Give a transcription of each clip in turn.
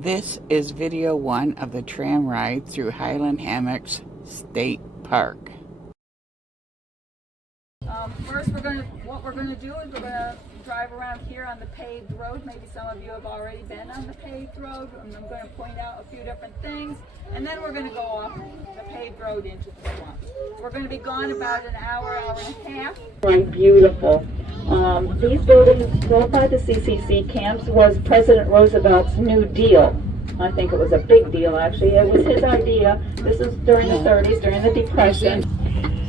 This is video 1 of the tram ride through Highland Hammocks State Park. First, what we're going to do is we're going to drive around here on the paved road. Maybe some of you have already been on the paved road. I'm going to point out a few different things, and then we're going to go off the paved road into the swamp. We're going to be gone about an hour, hour and a half. Right, beautiful. These buildings built by the CCC camps was President Roosevelt's New Deal. I think it was a big deal, actually. It was his idea. This is during the 30s, during the Depression.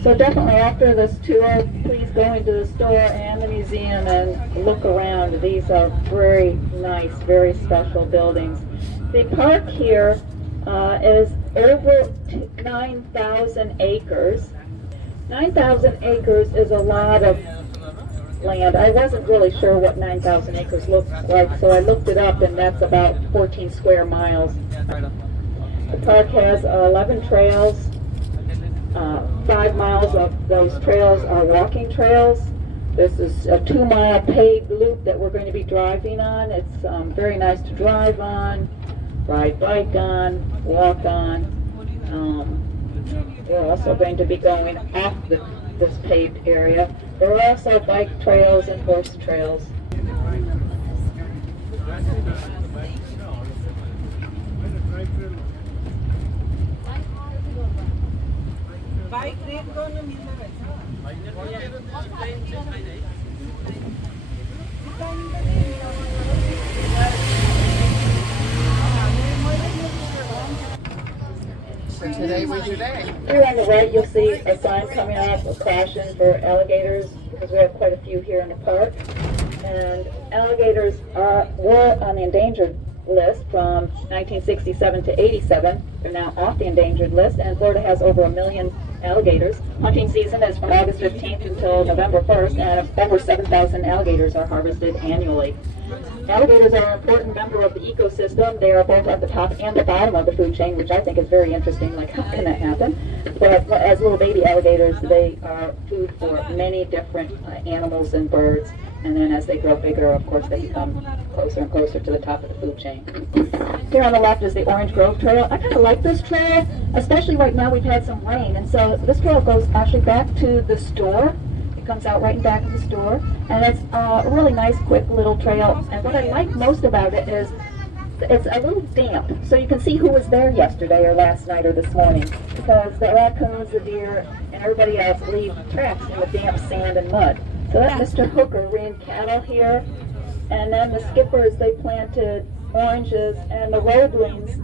So definitely after this tour, please go into the store and the museum and look around. These are very nice, very special buildings. The park here is over 9,000 acres. 9,000 acres is a lot of land. I wasn't really sure what 9,000 acres looked like, so I looked it up, and that's about 14 square miles. The park has 11 trails. 5 miles of those trails are walking trails. This is a 2-mile paved loop that we're going to be driving on. It's very nice to drive on, ride bike on, walk on. We're also going to be going off this paved area. There are also bike trails and horse trails. So today was your day. Here on the right, you'll see a sign coming out, a caution for alligators, because we have quite a few here in the park. And alligators were on the endangered list from 1967 to 87. They're now off the endangered list, and Florida has over 1 million alligators. Hunting season is from August 15th until November 1st, and over 7,000 alligators are harvested annually. Alligators are an important member of the ecosystem. They are both at the top and the bottom of the food chain, which I think is very interesting. Like, how can that happen? But as little baby alligators, they are food for many different animals and birds. And then as they grow bigger, of course, they become closer and closer to the top of the food chain. Here on the left is the Orange Grove Trail. I kind of like this trail, especially right now we've had some rain. And so this trail goes actually back to the store. It comes out right in back of the store. And it's a really nice, quick little trail. And what I like most about it is it's a little damp. So you can see who was there yesterday or last night or this morning. Because the raccoons, the deer, and everybody else leave tracks in the damp sand and mud. So that Mr. Hooker ran cattle here, and then the skippers, they planted oranges, and the roadlings,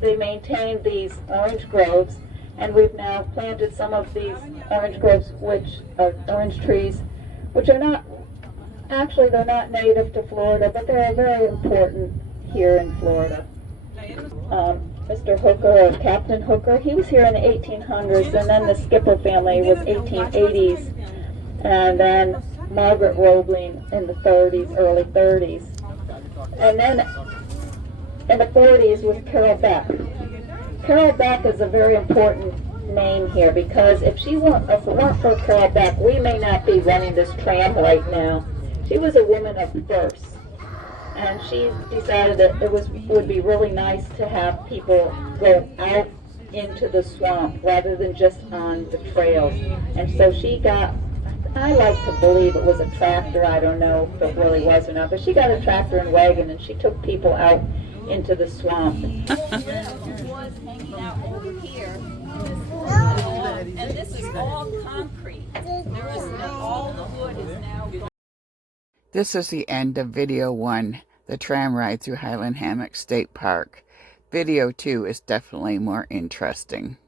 they maintained these orange groves, and we've now planted some of these orange groves, which are orange trees, which are not, actually they're not native to Florida, but they're very important here in Florida. Mr. Hooker, or Captain Hooker, he was here in the 1800s, and then the Skipper family was 1880s, and then Margaret Roebling in the 30s, early 30s. And then in the 40s was Carol Beck. Carol Beck is a very important name here, because if it weren't for Carol Beck, we may not be running this tram right now. She was a woman of verse. And she decided that it would be really nice to have people go out into the swamp rather than just on the trails. And so she got, I like to believe it was a tractor, I don't know if it really was or not, but she got a tractor and wagon, and she took people out into the swamp. Was hanging out over here, and this is all concrete. All the wood is now gone. This is the end of video 1, the tram ride through Highland Hammocks State Park. Video 2 is definitely more interesting.